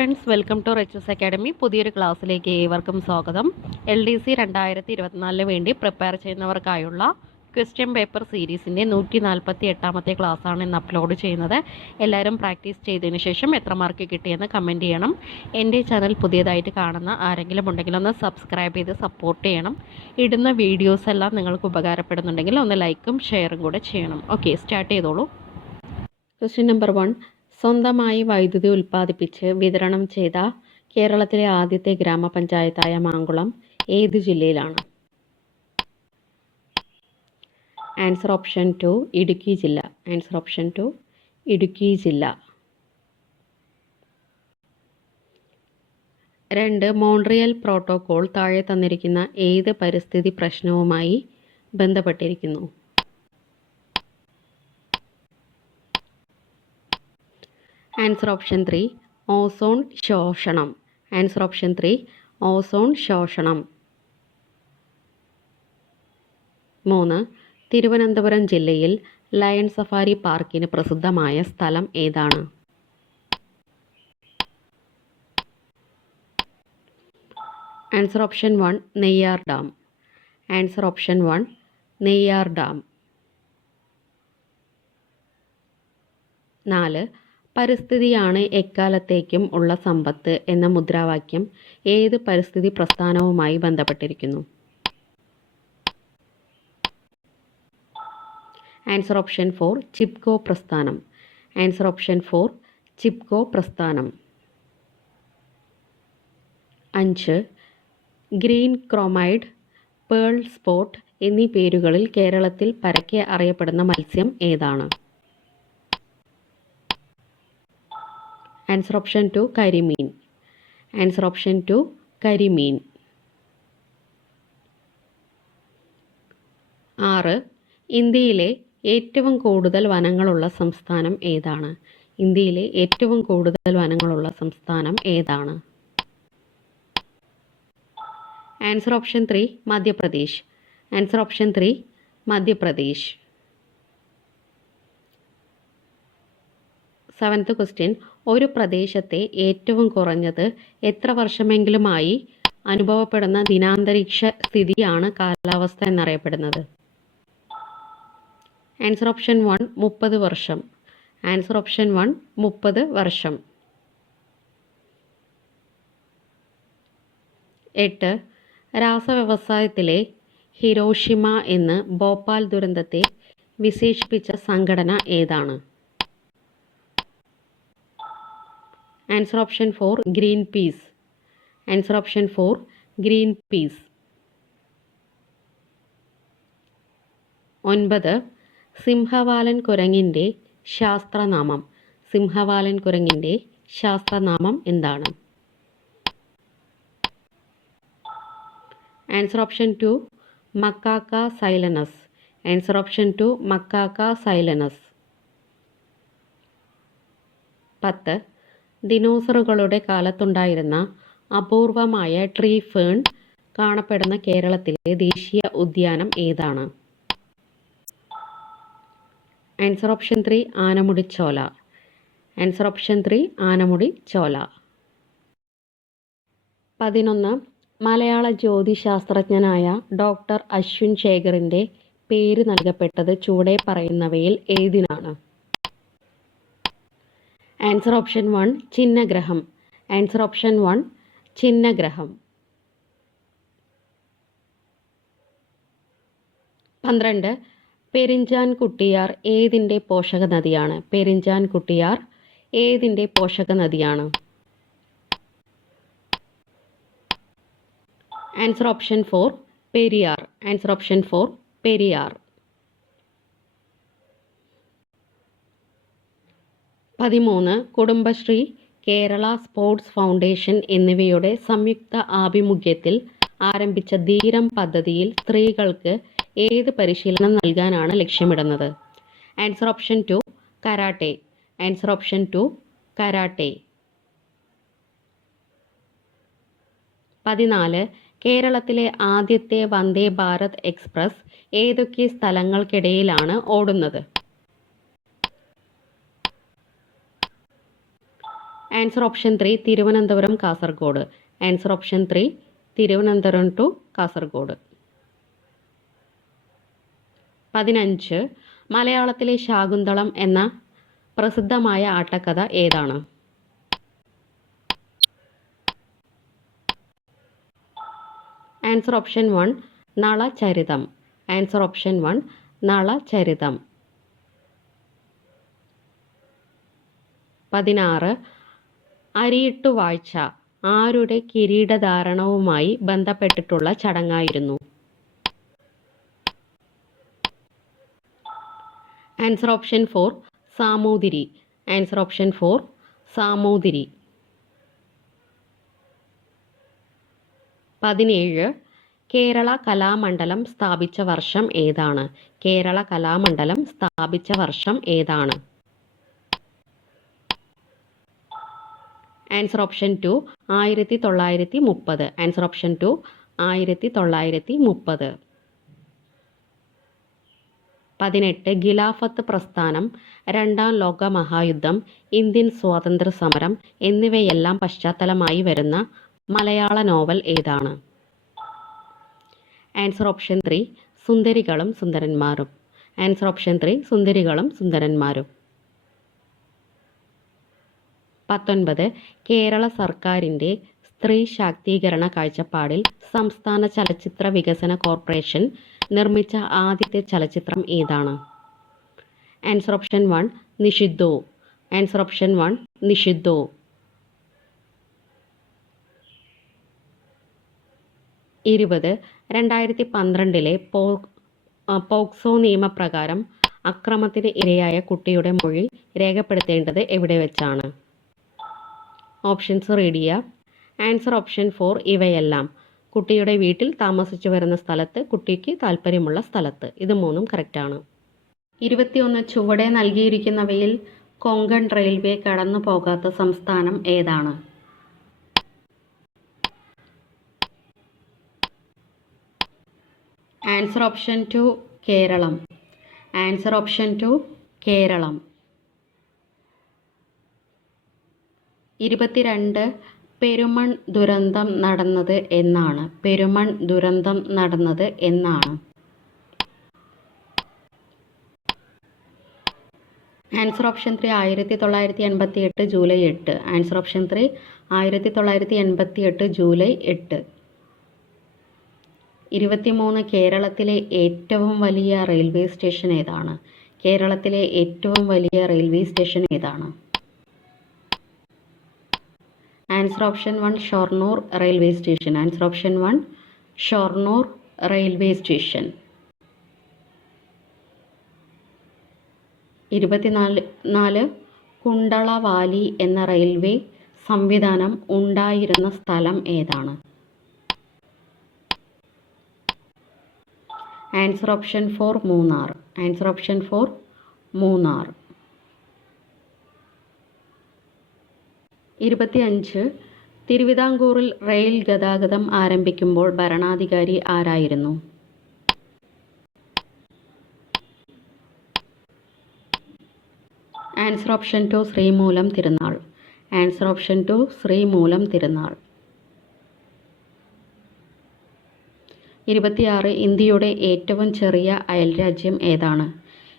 Friends, welcome to riches academy. പുതിയൊരു ക്ലാസ്സിലേക്ക് ഏവർക്കും സ്വാഗതം. LDC 2024 വേണ്ടി പ്രിപ്പയർ ചെയ്യുന്നവർക്കായുള്ള ക്വസ്റ്റ്യൻ പേപ്പർ സീരീസിൻ്റെ 148ാമത്തെ ക്ലാസ്സാണ് ഇന്ന് അപ്ലോഡ് ചെയ്യുന്നത്. എല്ലാവരും പ്രാക്ടീസ് ചെയ്തതിന് ശേഷം എത്ര മാർക്ക് കിട്ടിയെന്ന് കമൻറ്റ് ചെയ്യണം. എൻ്റെ ചാനൽ പുതിയതായിട്ട് കാണുന്ന ആരെങ്കിലും ഉണ്ടെങ്കിൽ ഒന്ന് സബ്സ്ക്രൈബ് ചെയ്ത് സപ്പോർട്ട് ചെയ്യണം. ഇടുന്ന വീഡിയോസ് എല്ലാം നിങ്ങൾക്ക് ഉപകാരപ്പെടുന്നുണ്ടെങ്കിൽ ഒന്ന് ലൈക്കും ഷെയറും കൂടെ ചെയ്യണം. ഓക്കെ, സ്റ്റാർട്ട് ചെയ്തോളൂ. Question number 1. സ്വന്തമായി വൈദ്യുതി ഉൽപ്പാദിപ്പിച്ച് വിതരണം ചെയ്ത കേരളത്തിലെ ആദ്യത്തെ ഗ്രാമപഞ്ചായത്തായ മാങ്കുളം ഏത് ജില്ലയിലാണ്? ആൻസർ ഓപ്ഷൻ 2 ഇടുക്കി ജില്ല. ആൻസർ ഓപ്ഷൻ 2 ഇടുക്കി ജില്ല. 2. മോൺട്രിയൽ പ്രോട്ടോകോൾ താഴെ തന്നിരിക്കുന്ന ഏത് പരിസ്ഥിതി പ്രശ്നവുമായി ബന്ധപ്പെട്ടിരിക്കുന്നു? ആൻസർ ഓപ്ഷൻ 3 ഓസോൺ ശോഷണം. ആൻസർ ഓപ്ഷൻ 3 ഓസോൺ ശോഷണം. 3. തിരുവനന്തപുരം ജില്ലയിൽ ലയൺ സഫാരി പാർക്കിന് പ്രസിദ്ധമായ സ്ഥലം ഏതാണ്? Answer option 1 Neyyar dam. Answer option 1 Neyyar dam. 4. പരിസ്ഥിതിയാണ് എക്കാലത്തേക്കും ഉള്ള സമ്പത്ത് എന്ന മുദ്രാവാക്യം ഏത് പരിസ്ഥിതി പ്രസ്ഥാനവുമായി ബന്ധപ്പെട്ടിരിക്കുന്നു? ആൻസർ ഓപ്ഷൻ 4 ചിപ്കോ പ്രസ്ഥാനം. ആൻസർ ഓപ്ഷൻ 4 ചിപ്കോ പ്രസ്ഥാനം. 5. ഗ്രീൻ ക്രോമൈഡ്, പേൾ സ്പോട്ട് എന്നീ പേരുകളിൽ കേരളത്തിൽ പരക്കെ അറിയപ്പെടുന്ന മത്സ്യം ഏതാണ്? ആൻസർ ഓപ്ഷൻ 2 കരിമീൻ. ആൻസർ ഓപ്ഷൻ 2 കരിമീൻ. 6. ഇന്ത്യയിലെ ഏറ്റവും കൂടുതൽ വനങ്ങളുള്ള സംസ്ഥാനം ഏതാണ്? ഇന്ത്യയിലെ ഏറ്റവും കൂടുതൽ വനങ്ങളുള്ള സംസ്ഥാനം ഏതാണ്? Answer option 3 Madhya Pradesh. Answer option 3 Madhya Pradesh. 7th question. ഒരു പ്രദേശത്തെ ഏറ്റവും കുറഞ്ഞത് എത്ര വർഷമെങ്കിലുമായി അനുഭവപ്പെടുന്ന ദിനാന്തരീക്ഷ സ്ഥിതിയാണ് കാലാവസ്ഥ എന്നറിയപ്പെടുന്നത്? ആൻസർ ഓപ്ഷൻ 1 30 വർഷം. ആൻസർ ഓപ്ഷൻ 1 30 വർഷം. 8. രാസവ്യവസായത്തിലെ ഹിരോഷിമ എന്ന് ഭോപ്പാൽ ദുരന്തത്തെ വിശേഷിപ്പിച്ച സംഘടന ഏതാണ്? Answer option 4 Greenpeace. Answer option 4 Greenpeace. 9. സിംഹവാലൻ കുരങ്ങിൻ്റെ ശാസ്ത്രനാമം. സിംഹവാലൻ കുരങ്ങിൻ്റെ ശാസ്ത്രനാമം എന്താണ്? Answer option 2 Macaca silenus. Answer option 2 Macaca silenus. 10. ദിനോസറുകളുടെ കാലത്തുണ്ടായിരുന്ന അപൂർവമായ ട്രീ ഫേൺ കാണപ്പെടുന്ന കേരളത്തിലെ ദേശീയ ഉദ്യാനം ഏതാണ്? Answer option 3 Anamudichola. Answer option 3 Anamudichola. 11. മലയാള ജ്യോതിശാസ്ത്രജ്ഞനായ ഡോക്ടർ അശ്വിൻ ശേഖറിൻ്റെ പേര് നൽകപ്പെട്ടത് ചുവടെ പറയുന്നവയിൽ ഏതിനാണ്? ആൻസർ ഓപ്ഷൻ 1 ചിഹ്നഗ്രഹം. ആൻസർ ഓപ്ഷൻ 1 ചിഹ്നഗ്രഹം. 12. പെരിഞ്ചാൻ കുട്ടിയാർ ഏതിൻ്റെ പോഷക നദിയാണ്? പെരിഞ്ചാൻ കുട്ടിയാർ ഏതിൻ്റെ പോഷക നദിയാണ്? Answer option 4 Periyar. Answer option 4 Periyar. 13. Kudumbashree, Kerala sports foundation എന്നിവയുടെ സംയുക്ത ആഭിമുഖ്യത്തിൽ ആരംഭിച്ച ധീരം പദ്ധതിയിൽ സ്ത്രീകൾക്ക് ഏത് പരിശീലനം നൽകാനാണ് ലക്ഷ്യമിടുന്നത്? Answer option 2 karate. Answer option 2 karate. 14. കേരളത്തിലെ ആദ്യത്തെ വന്ദേ ഭാരത് എക്സ്പ്രസ് ഏതൊക്കെ സ്ഥലങ്ങൾക്കിടയിലാണ് ഓടുന്നത്? Answer option 3 Thiruvananthapuram Kasaragod. Answer option 3 Thiruvananthapuram to Kasaragod. 15 മലയാളത്തിലെ ശാകുന്തളം എന്ന പ്രസിദ്ധമായ ആട്ടക്കഥ ഏതാണ്? Answer option 1 Nalacharitham. Answer option 1 Nalacharitham. 16 അരിയിട്ടു വാഴ്ച ആരുടെ കിരീടധാരണവുമായി ബന്ധപ്പെട്ടിട്ടുള്ള ചടങ്ങായിരുന്നു? Answer option 4 Samoothiri. Answer option 4 Samoothiri. 17 Kerala Kalamandalam സ്ഥാപിച്ച വർഷം ഏതാണ്? കേരള കലാമണ്ഡലം സ്ഥാപിച്ച വർഷം ഏതാണ്? Answer option 2 1930. Answer option 2 1930. 18 ഖിലാഫത്ത് പ്രസ്ഥാനം, രണ്ടാം ലോക മഹായുദ്ധം, ഇന്ത്യൻ സ്വാതന്ത്ര്യ സമരം എന്നിവയെല്ലാം പശ്ചാത്തലമായി വരുന്ന മലയാള നോവൽ ഏതാണ്? ആൻസർ ഓപ്ഷൻ 3 സുന്ദരികളും സുന്ദരന്മാരും. ആൻസർ ഓപ്ഷൻ 3 സുന്ദരികളും സുന്ദരന്മാരും. 19 കേരള സർക്കാരിൻ്റെ സ്ത്രീ ശാക്തീകരണ കാഴ്ചപ്പാടിൽ സംസ്ഥാന ചലച്ചിത്ര വികസന കോർപ്പറേഷൻ നിർമ്മിച്ച ആദ്യത്തെ ചലച്ചിത്രം ഏതാണ്? Answer option 1 Nishiddho. Answer option 1 Nishiddho. 20 2012 POCSO നിയമപ്രകാരം അക്രമത്തിന് ഇരയായ കുട്ടിയുടെ മൊഴി രേഖപ്പെടുത്തേണ്ടത് എവിടെ വെച്ചാണ്? ഓപ്ഷൻസ് റീഡ് ചെയ്യുക. ആൻസർ ഓപ്ഷൻ 4 ഇവയെല്ലാം. കുട്ടിയുടെ വീട്ടിൽ താമസിച്ചു വരുന്ന സ്ഥലത്ത്, കുട്ടിക്ക് താല്പര്യമുള്ള സ്ഥലത്ത്. ഇത് മൂന്നും കറക്റ്റാണ്. 21 ചുവടെ നൽകിയിരിക്കുന്നവയിൽ കൊങ്കൺ റെയിൽവേ കടന്നു പോകാത്ത സംസ്ഥാനം ഏതാണ്? Answer option 2 Keralam. Answer option 2 Keralam. 22 Perumon ദുരന്തം നടന്നത് എന്നാണ്? പെരുമൺ ദുരന്തം നടന്നത് എന്നാണ്? Answer option 3 1988 July 8. Answer option 3 1988 July 8. 23 കേരളത്തിലെ ഏറ്റവും വലിയ റെയിൽവേ സ്റ്റേഷൻ ഏതാണ്? കേരളത്തിലെ ഏറ്റവും വലിയ റെയിൽവേ സ്റ്റേഷൻ ഏതാണ്? Answer option 1 Shoranur railway station. Answer option 1 Shoranur railway station. 24 കുണ്ടളവാലി എന്ന റെയിൽവേ സംവിധാനം ഉണ്ടായിരുന്ന സ്ഥലം ഏതാണ്? Answer option 4 Munnar. Answer option 4 Munnar. 25 തിരുവിതാംകൂറിൽ റെയിൽ ഗതാഗതം ആരംഭിക്കുമ്പോൾ ഭരണാധികാരി ആരായിരുന്നു? Answer option 2 Sreemoolam Thirunal. Answer option 2 Sreemoolam Thirunal. 26 ഇന്ത്യയുടെ ഏറ്റവും ചെറിയ അയൽരാജ്യം ഏതാണ്?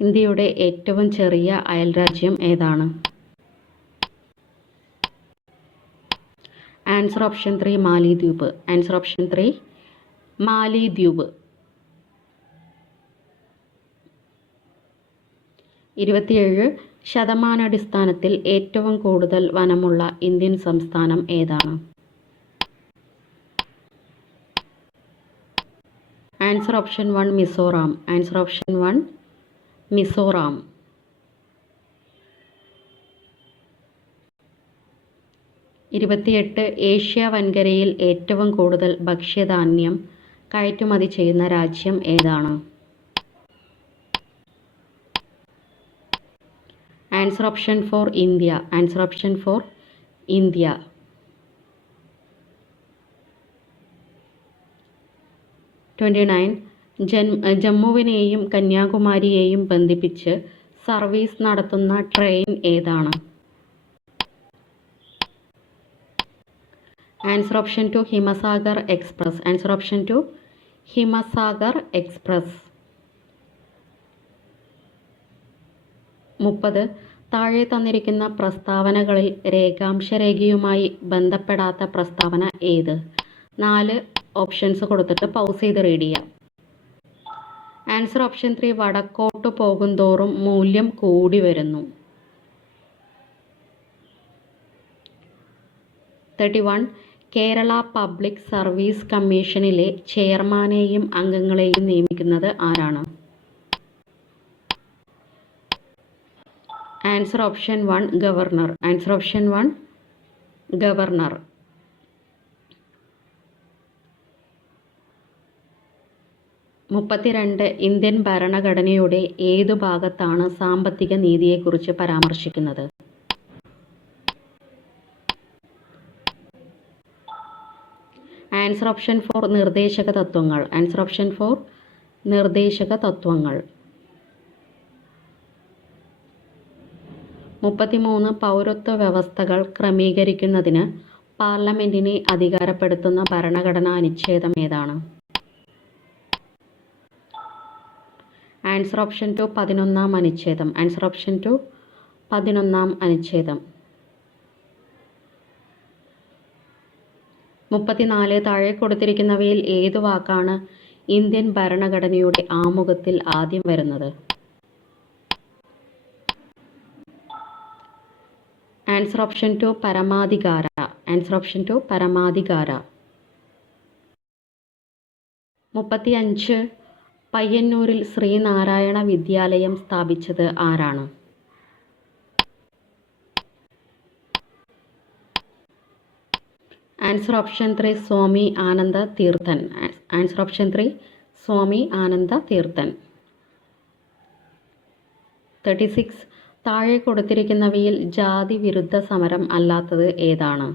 ഇന്ത്യയുടെ ഏറ്റവും ചെറിയ അയൽരാജ്യം ഏതാണ്? ആൻസർ ഓപ്ഷൻ 3 മാലിദ്വീപ്. ആൻസർ ഓപ്ഷൻ 3 മാലിദ്വീപ്. 27 ശതമാനാടിസ്ഥാനത്തിൽ ഏറ്റവും കൂടുതൽ വനമുള്ള ഇന്ത്യൻ സംസ്ഥാനം ഏതാണ്? Answer option 1 Mizoram. Answer option 1 Mizoram. 28 Asia വൻകരയിൽ ഏറ്റവും കൂടുതൽ ഭക്ഷ്യധാന്യം കയറ്റുമതി ചെയ്യുന്ന രാജ്യം ഏതാണ്? Answer option 4 India. Answer option 4 India. 29 ജമ്മുവിനെയും കന്യാകുമാരിയെയും ബന്ധിപ്പിച്ച് സർവീസ് നടത്തുന്ന ട്രെയിൻ ഏതാണ്? Answer option 2 Himsagar express. Answer option 2 Himsagar express. 30. താഴെ തന്നിരിക്കുന്ന പ്രസ്താവനകളിൽ രേഖാംശരേഖയുമായി ബന്ധപ്പെടാത്ത പ്രസ്താവന ഏത്? 4 ഓപ്ഷൻസ് കൊടുത്തിട്ട് പൗസ് ചെയ്ത് റീഡ് ചെയ്യാം. ആൻസർ ഓപ്ഷൻ 3 വടക്കോട്ട് പോകുന്തോറും മൂല്യം കൂടി വരുന്നു. 31. കേരള പബ്ലിക് സർവീസ് കമ്മീഷനിലെ ചെയർമാനെയും അംഗങ്ങളെയും നിയമിക്കുന്നത് ആരാണ്? Answer option 1 governor. Answer option 1 governor. 32. Indian ഭരണഘടനയുടെ ഏതു ഭാഗത്താണ് സാമ്പത്തിക നീതിയെക്കുറിച്ച് പരാമർശിക്കുന്നത്? ആൻസർ ഓപ്ഷൻ 4 നിർദ്ദേശക തത്വങ്ങൾ. ആൻസർ ഓപ്ഷൻ 4 നിർദ്ദേശക തത്വങ്ങൾ. 33. പൗരത്വ വ്യവസ്ഥകൾ ക്രമീകരിക്കുന്നതിന് പാർലമെന്റിനെ അധികാരപ്പെടുത്തുന്ന ഭരണഘടനാ അനുച്ഛേദം ഏതാണ്? ആൻസർ ഓപ്ഷൻ 2 11-ാം അനുച്ഛേദം. ആൻസർ ഓപ്ഷൻ 2 11-ാം അനുച്ഛേദം. 34. താഴെ കൊടുത്തിരിക്കുന്നവയിൽ ഏതു വാക്കാണ് ഇന്ത്യൻ ഭരണഘടനയുടെ ആമുഖത്തിൽ ആദ്യം വരുന്നത്? ആൻസർ ഓപ്ഷൻ 2 പരമാധികാര. ആൻസർ ഓപ്ഷൻ 2 പരമാധികാര. 35. പയ്യന്നൂരിൽ ശ്രീനാരായണ വിദ്യാലയം സ്ഥാപിച്ചത് ആരാണ്? ആൻസർ ഓപ്ഷൻ 3 സ്വാമി ആനന്ദ തീർത്ഥൻ. ആൻസർ ഓപ്ഷൻ 3 സ്വാമി ആനന്ദ തീർത്ഥൻ. 36. താഴെ കൊടുത്തിരിക്കുന്നവയിൽ ജാതി വിരുദ്ധ സമരം അല്ലാത്തത് ഏതാണ്?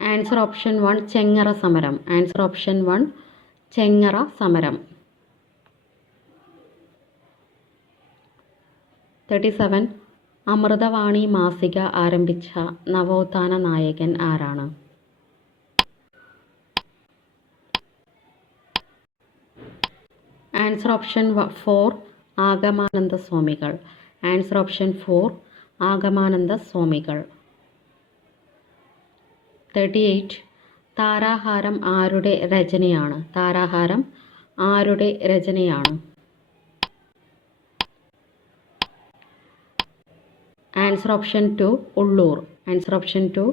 ആൻസർ ഓപ്ഷൻ 1 ചെങ്ങറ സമരം. ആൻസർ ഓപ്ഷൻ 1 ചെങ്ങറ സമരം. 37. അമൃതവാണി മാസിക ആരംഭിച്ച നവോത്ഥാന നായകൻ ആരാണ്? ആൻസർ ഓപ്ഷൻ 4 ആഗമാനന്ദ സ്വാമികൾ. ആൻസർ ഓപ്ഷൻ 4 ആഗമാനന്ദ സ്വാമികൾ. 38. താരാഹാരം ആരുടെ രചനയാണ്? താരാഹാരം ആരുടെ രചനയാണ്? Answer option 2 Ulloor. Answer option 2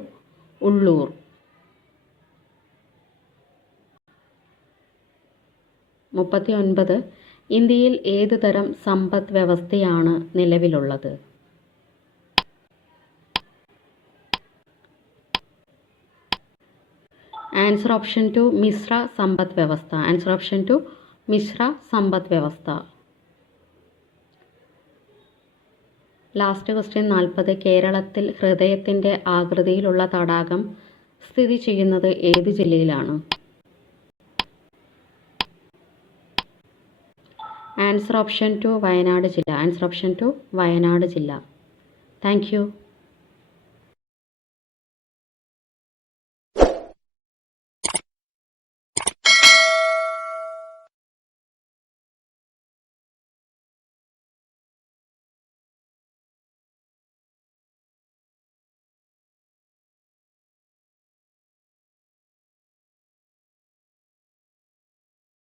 Ulloor. 39. ഇന്ത്യയിൽ ഏതു തരം സമ്പദ് വ്യവസ്ഥയാണ് നിലവിലുള്ളത്? ആൻസർ ഓപ്ഷൻ 2 മിശ്ര സമ്പദ് വ്യവസ്ഥ. ആൻസർ ഓപ്ഷൻ 2 മിശ്ര സമ്പദ് വ്യവസ്ഥ. Last question 40. കേരളത്തിൽ ഹൃദയത്തിൻ്റെ ആകൃതിയിലുള്ള തടാകം സ്ഥിതി ചെയ്യുന്നത് ഏത് ജില്ലയിലാണ്? ആൻസർ ഓപ്ഷൻ 2 വയനാട് ജില്ല. ആൻസർ ഓപ്ഷൻ 2 വയനാട് ജില്ല. Thank you.